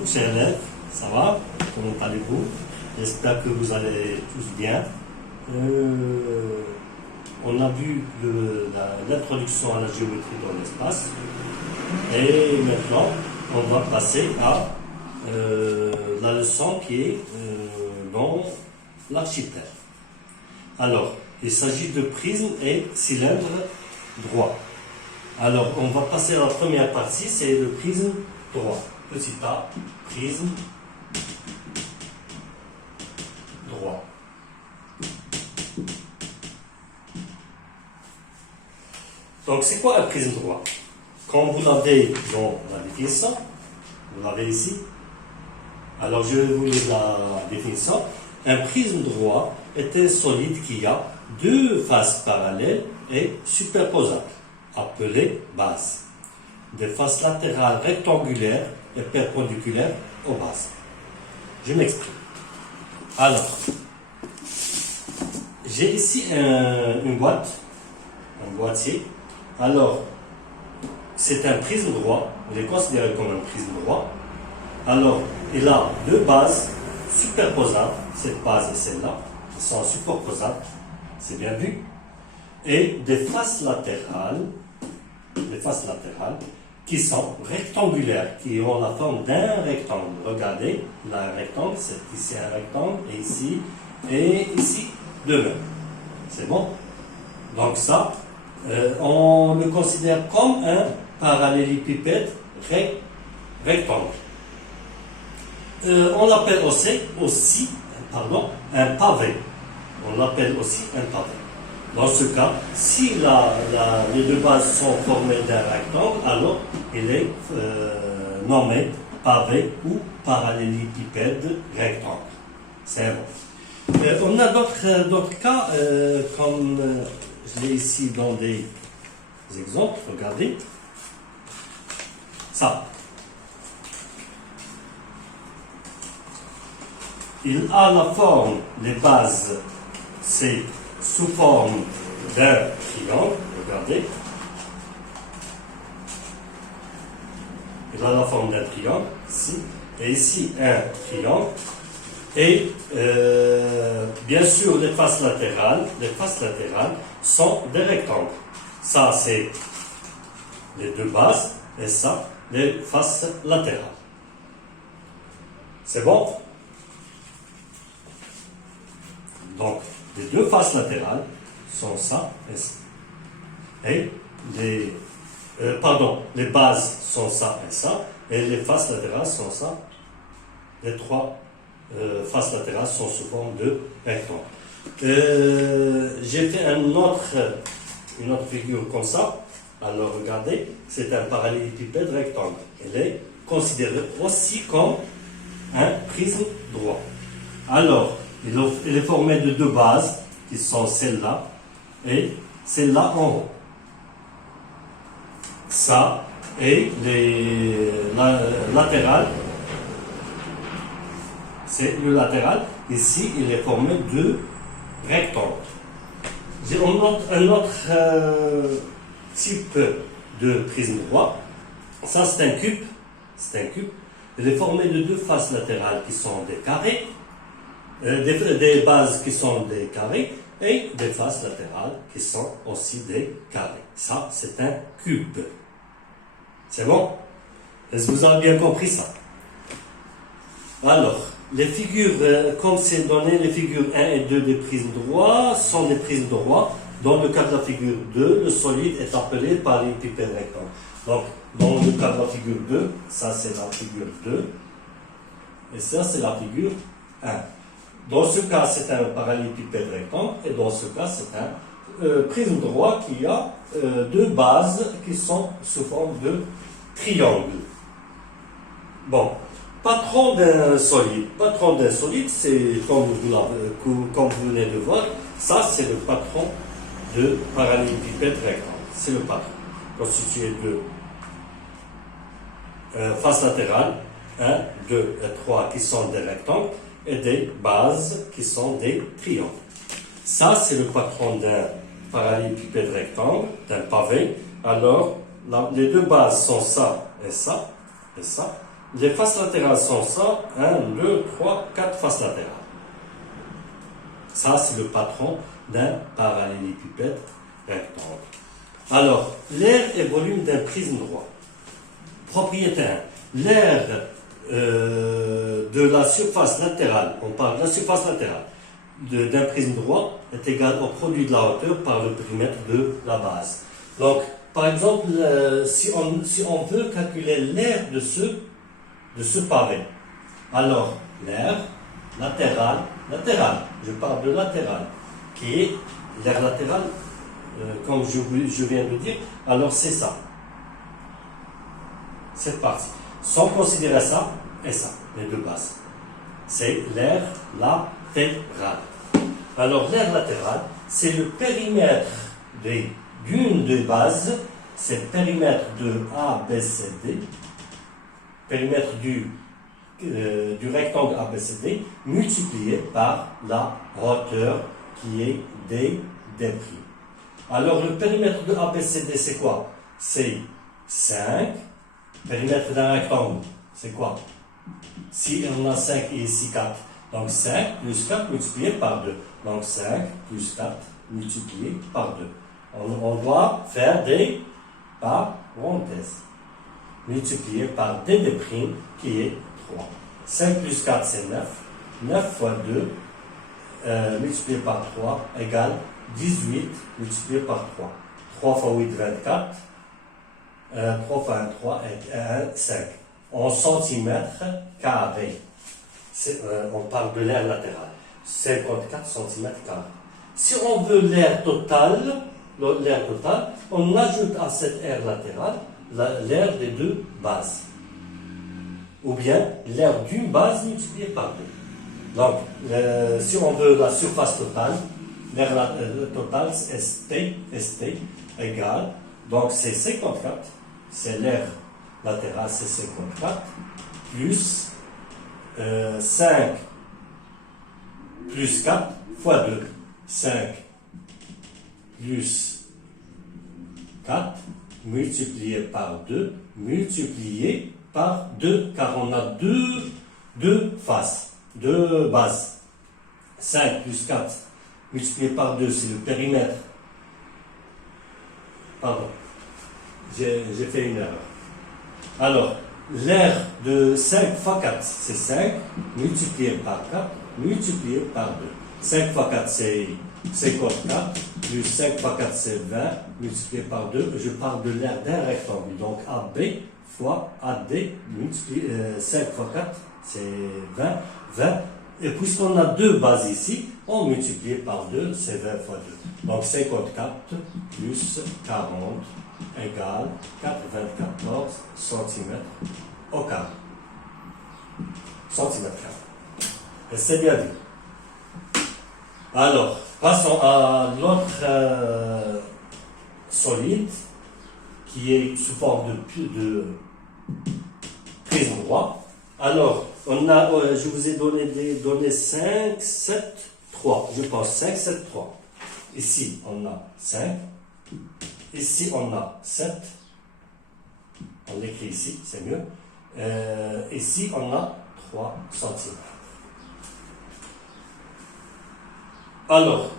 Bonjour chers élèves, ça va? Comment allez-vous? J'espère que vous allez tous bien. On a vu l'introduction à la géométrie dans l'espace et maintenant on va passer à la leçon qui est dans l'archipel. Alors, il s'agit de prisme et cylindre droit. Alors, on va passer à la première partie, c'est le prisme droit. Petit a, prisme droit. Donc, c'est quoi un prisme droit? Quand vous l'avez dans la définition, vous l'avez ici. Alors, je vais vous lire la définition. Un prisme droit est un solide qui a deux faces parallèles et superposables, appelées bases. Des faces latérales rectangulaires et perpendiculaires aux bases. Je m'exprime. Alors, j'ai ici une boîte, un boîtier. Alors, c'est un prisme droit, il est considéré comme un prisme droit. Alors, il a deux bases superposables, cette base et celle-là, elles sont superposables, c'est bien vu. Et des faces latérales qui sont rectangulaires, qui ont la forme d'un rectangle. Regardez, là un rectangle, c'est ici un rectangle, et ici deux mêmes. C'est bon? Donc ça, on le considère comme un parallélépipède rectangle. On l'appelle aussi un pavé. On l'appelle aussi un pavé. Dans ce cas, si les deux bases sont formées d'un rectangle, alors il est nommé pavé ou parallélépipède rectangle. C'est bon. On a d'autres cas, comme je l'ai ici dans des exemples. Regardez. Ça. Il a la forme, les bases, c'est sous forme d'un triangle, regardez. Il a la forme d'un triangle, ici, et ici un triangle. Et bien sûr, les faces latérales sont des rectangles. Ça, c'est les deux bases, et ça, les faces latérales. C'est bon? Donc, les deux faces latérales sont ça et ça. Et les bases sont ça et ça. Et les faces latérales sont ça. Les trois faces latérales sont sous forme de rectangle. J'ai fait une autre figure comme ça. Alors, regardez, c'est un parallélépipède rectangle. Elle est considérée aussi comme un prisme droit. Alors, il est formé de deux bases, qui sont celle-là et celle-là en haut. Ça et la latérale, c'est le latéral. Ici, il est formé de rectangles. J'ai un autre type de prisme droit. Ça, c'est un cube. Il est formé de deux faces latérales qui sont des carrés. Des bases qui sont des carrés et des faces latérales qui sont aussi des carrés. Ça, c'est un cube. C'est bon? Est-ce que vous avez bien compris ça? Alors, les figures, comme c'est donné, les figures 1 et 2 des prismes droits sont des prismes droits. Dans le cas de la figure 2, le solide est appelé parallélépipède rectangle. Donc, dans le cas de la figure 2, ça c'est la figure 2 et ça c'est la figure 1. Dans ce cas, c'est un parallélépipède rectangle, et dans ce cas, c'est un prisme droit qui a deux bases qui sont sous forme de triangle. Bon, patron d'un solide. Patron d'un solide, c'est comme vous venez de voir, ça c'est le patron de parallélépipède rectangle. C'est le patron, constitué de faces latérales, 1, 2 et 3 qui sont des rectangles, et des bases qui sont des triangles. Ça, c'est le patron d'un parallélépipède rectangle, d'un pavé. Alors, les deux bases sont ça et ça, et ça. les faces latérales sont ça. 1, 2, 3, 4 faces latérales. Ça, c'est le patron d'un parallélépipède rectangle. Alors, l'aire et volume d'un prisme droit. Propriété 1. L'aire de la surface latérale, on parle de la surface latérale d'un prisme droit, est égal au produit de la hauteur par le périmètre de la base. Donc, par exemple, si on veut calculer l'aire de ce pavé, alors l'aire latérale, je parle de latérale, qui est l'aire latérale, comme je viens de dire, alors c'est ça. Cette partie. Sans considérer ça et ça, les deux bases. C'est l'aire latérale. Alors, l'aire latérale, c'est le périmètre d'une des bases, c'est le périmètre de ABCD, périmètre du rectangle ABCD, multiplié par la hauteur qui est D'. Alors, le périmètre de ABCD, c'est quoi? C'est 5. Périmètre d'un rectangle, c'est quoi? Si on a 5 et ici 4, donc 5 plus 4 multiplié par 2. Donc 5 plus 4 multiplié par 2. On doit faire des parenthèses. Multiplié par D' qui est 3. 5 plus 4 c'est 9. 9 fois 2 multiplié par 3 égale 18 multiplié par 3. 3 fois 8, 24. 3 fois 1, 3 et 1, 5. En centimètres carrés. On parle de l'aire latérale. 54 centimètres carrés. Si on veut l'aire totale, on ajoute à cette aire latérale l'aire des deux bases. Ou bien l'aire d'une base multipliée par 2. Donc, si on veut la surface totale, l'aire totale, ST égale, donc c'est 54. C'est l'aire latérale, c'est 54, plus 5 plus 4 fois 2. 5 plus 4 multiplié par 2, multiplié par 2, car on a deux faces, deux bases. 5 plus 4 multiplié par 2, c'est le périmètre. Pardon. J'ai fait une erreur. Alors, l'aire de 5 fois 4, c'est 5, multiplié par 4, multiplié par 2. 5 fois 4, c'est 54, plus 5 fois 4, c'est 20, multiplié par 2. Je parle de l'aire d'un rectangle. Donc, AB fois AD, multiplié, 5 fois 4, c'est 20. 20. Et puisqu'on a deux bases ici, on multiplie par 2, c'est 20 fois 2. Donc, 54 plus 40 égale 94 cm au carré. Centimètre carré. Et c'est bien dit. Alors, passons à l'autre solide qui est sous forme de prisme droit. Alors, on a, je vous ai donné des données 5, 7, 3. Je pense 5, 7, 3. Ici, on a 5. Ici, on a 7. On l'écrit ici, c'est mieux. Ici, on a 3 cm. Alors,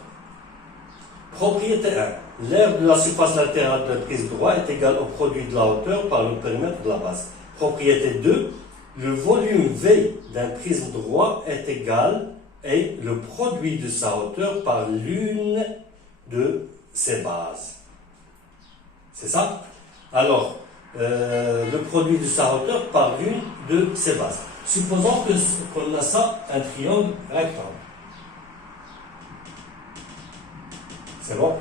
propriété 1. L'aire de la surface latérale d'un prisme droit est égale au produit de la hauteur par le périmètre de la base. Propriété 2. Le volume V d'un prisme droit est égal et le produit de sa hauteur par l'une de ses bases. C'est ça? Alors, le produit de sa hauteur par l'une de ses bases. Supposons qu'on a ça, un triangle rectangle. C'est bon?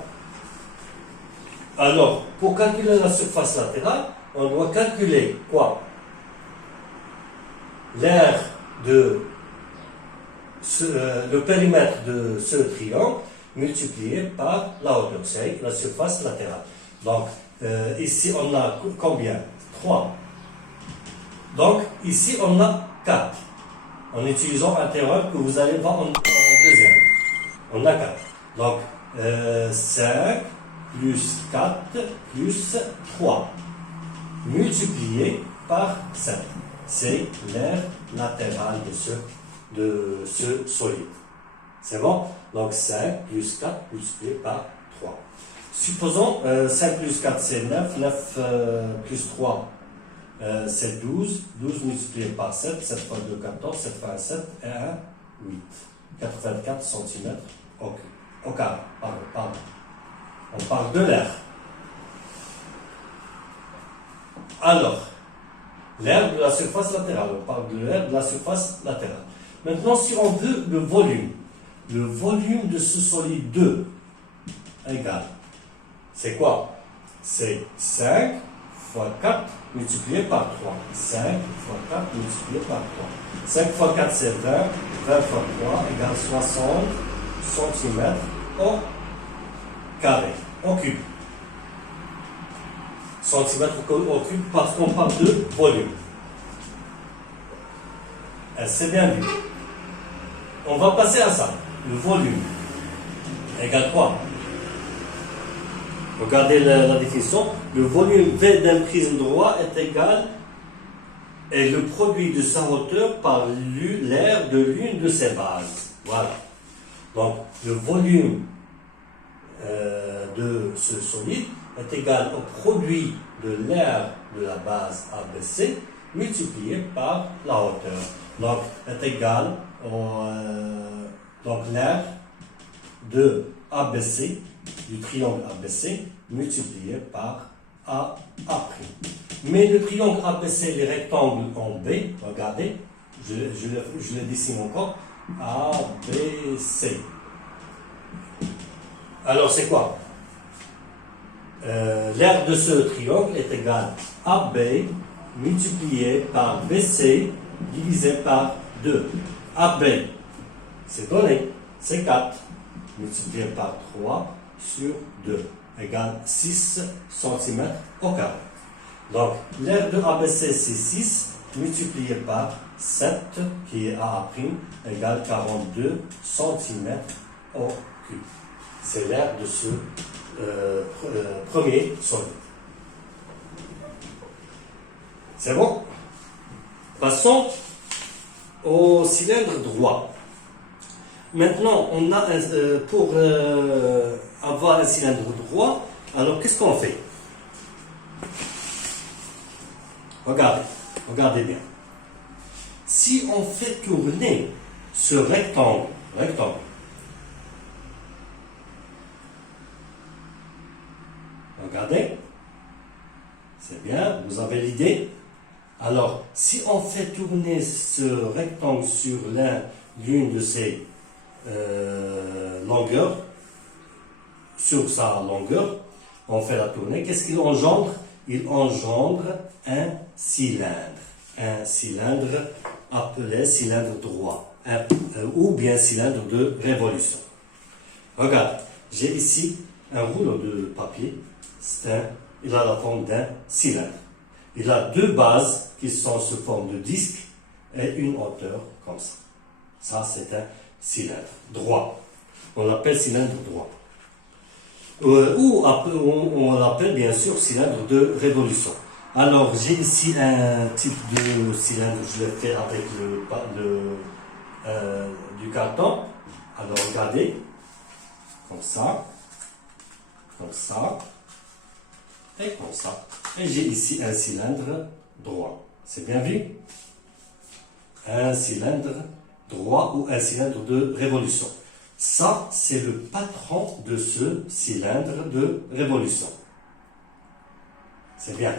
Alors, pour calculer la surface latérale, on doit calculer quoi? L'aire de le périmètre de ce triangle multiplié par la hauteur, c'est la surface latérale. Donc, ici on a combien? 3. Donc, ici on a 4. En utilisant un théorème que vous allez voir en deuxième. On a 4. Donc, 5 plus 4 plus 3 multiplié par 7. c'est l'aire latérale de ce solide. C'est bon? Donc 5 plus 4 multiplié par 3. Supposons 5 plus 4 c'est 9, 9 plus 3 c'est 12, 12 multiplié par 7, 7 fois 2, 14, 7 fois 1, 7, et 1, 8. 84 cm au carré. Pardon. On parle de l'air. Alors, l'air de la surface latérale. On parle de l'air de la surface latérale. Maintenant, si on veut le volume de ce solide 2 égale, c'est quoi? C'est 5 fois 4 multiplié par 3. 5 fois 4 multiplié par 3. 5 fois 4 c'est 20. 20 fois 3 égale 60 cm au carré, au cube. Centimètres au cube parce qu'on parle de volume. C'est bien vu. On va passer à ça. Le volume égale quoi? Regardez la définition. Le volume V d'un prisme droit est égal et le produit de sa hauteur par l'aire de l'une de ses bases. Voilà. Donc, le volume de ce solide est égal au produit de l'aire de la base ABC multiplié par la hauteur. Donc, est égal donc l'aire de ABC, du triangle ABC, multiplié par A'. Mais le triangle ABC, les rectangles en B, regardez, je le dessine encore, ABC. Alors, c'est quoi? L'aire de ce triangle est égale AB multiplié par BC divisé par 2. AB, c'est donné, c'est 4, multiplié par 3 sur 2, égale 6 cm au carré. Donc, l'aire de ABC, c'est 6, multiplié par 7, qui est A', égale 42 cm au cube. C'est l'aire de ce premier solide. C'est bon? Passons au cylindre droit. Maintenant, on a pour avoir un cylindre droit, alors qu'est-ce qu'on fait? Regardez bien. Si on fait tourner ce rectangle, regardez, c'est bien, vous avez l'idée. Alors, si on fait tourner ce rectangle sur l'une de ses longueurs, sur sa longueur, on fait la tournée, qu'est-ce qu'il engendre? Il engendre un cylindre appelé cylindre droit, ou bien cylindre de révolution. Regarde, j'ai ici un rouleau de papier, il a la forme d'un cylindre. Il a deux bases qui sont sous forme de disque et une hauteur comme ça. Ça, c'est un cylindre droit. On l'appelle cylindre droit. Ou on l'appelle bien sûr cylindre de révolution. Alors, j'ai ici un type de cylindre, je l'ai fait avec du carton. Alors, regardez, comme ça, et comme ça. Et j'ai ici un cylindre droit. C'est bien vu? Un cylindre droit ou un cylindre de révolution. Ça, c'est le patron de ce cylindre de révolution. C'est bien.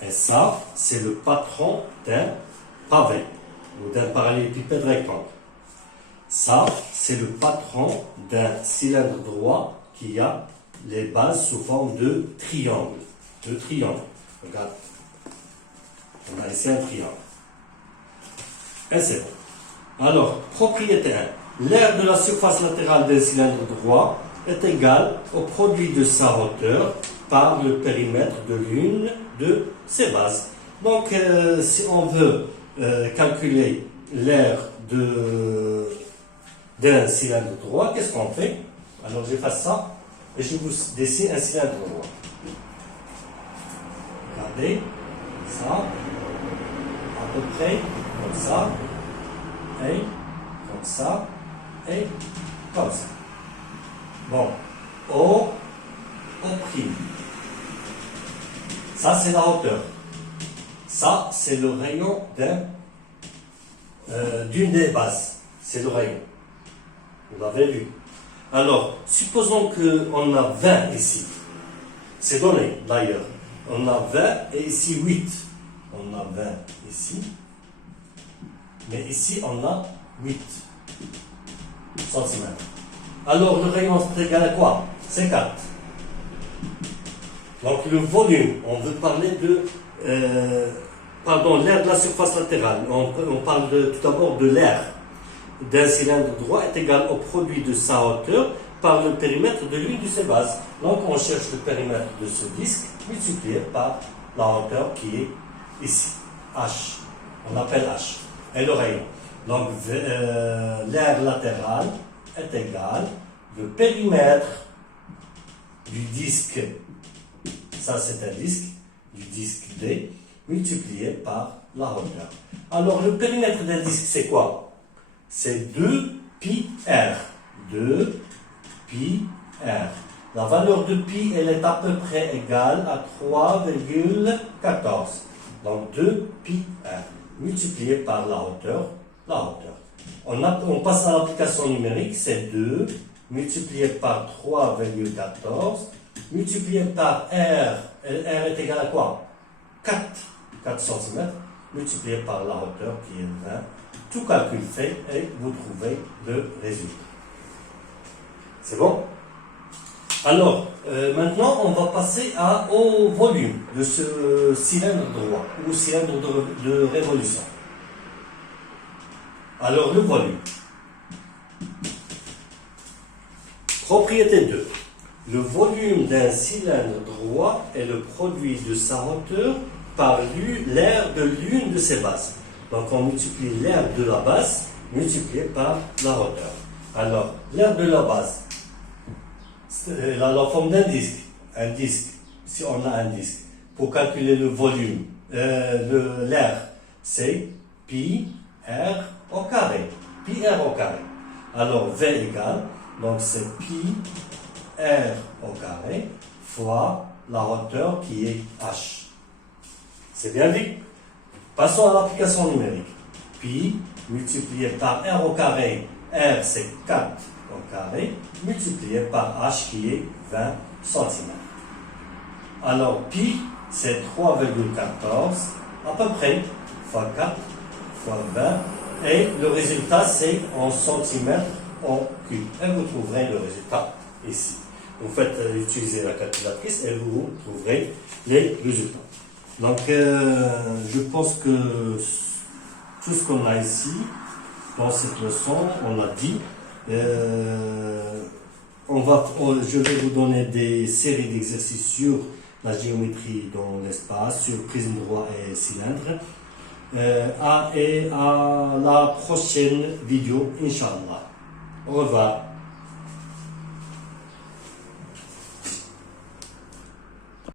Et ça, c'est le patron d'un pavé ou d'un parallélépipède rectangle. Ça, c'est le patron d'un cylindre droit qui a les bases sous forme de triangle. Regarde. On a ici un triangle. Et c'est bon. Alors, propriété 1. L'aire de la surface latérale d'un cylindre droit est égale au produit de sa hauteur par le périmètre de l'une de ses bases. Donc, si on veut calculer l'aire d'un cylindre droit, qu'est-ce qu'on fait? Alors, j'efface ça et je vous dessine un cylindre droit. Regardez, ça, à peu peu près comme ça, et comme ça, et comme ça. Bon, O prime. Ça, c'est la hauteur. Ça, c'est le rayon d'une des bases. C'est le rayon. Vous l'avez vu. Alors, supposons qu'on a 20 ici. C'est donné, d'ailleurs. On a 20 et ici 8. On a 20 ici. Mais ici, on a 8 cm. Alors, le rayon, c'est égal à quoi? C'est 4. Donc, le volume, on veut parler de... l'air de la surface latérale. On parle tout d'abord de l'air d'un cylindre droit est égal au produit de sa hauteur par le périmètre de l'une de ses bases. Donc, on cherche le périmètre de ce disque multiplié par la hauteur qui est ici, H. On appelle H. Et le rayon. Donc, l'air latéral est égal le périmètre du disque, ça c'est un disque, du disque D, multiplié par la hauteur. Alors, le périmètre d'un disque, c'est quoi? C'est 2 pi r. 2 pi r. La valeur de pi, elle est à peu près égale à 3,14. Donc, 2 pi r, multiplié par la hauteur. On passe à l'application numérique, c'est 2 multiplié par 3,14, multiplié par R. R est égal à quoi? 4 cm, multiplié par la hauteur qui est 20. Tout calcul fait et vous trouvez le résultat. C'est bon? Alors, maintenant, on va passer au volume de ce cylindre droit ou cylindre de révolution. Alors, le volume. Propriété 2. Le volume d'un cylindre droit est le produit de sa hauteur par l'air de l'une de ses bases. Donc, on multiplie l'air de la base multiplié par la hauteur. Alors, l'air de la base, c'est la forme d'un disque. Un disque, si on a un disque. Pour calculer le volume, l'air, c'est pi r au carré. Pi r au carré. Alors, V égale, donc c'est pi r au carré fois la hauteur qui est h. C'est bien vu? Passons à l'application numérique. Pi multiplié par r au carré, r c'est 4 au carré, multiplié par h qui est 20 cm. Alors pi c'est 3,14 à peu près fois 4 fois 20 et le résultat c'est en centimètres au cube. Et vous trouverez le résultat ici. Vous faites utiliser la calculatrice et vous trouverez les résultats. Donc, je pense que tout ce qu'on a ici, dans cette leçon, on l'a dit. Je vais vous donner des séries d'exercices sur la géométrie dans l'espace, sur prisme droit et cylindre. Et à la prochaine vidéo, Inch'Allah. Au revoir.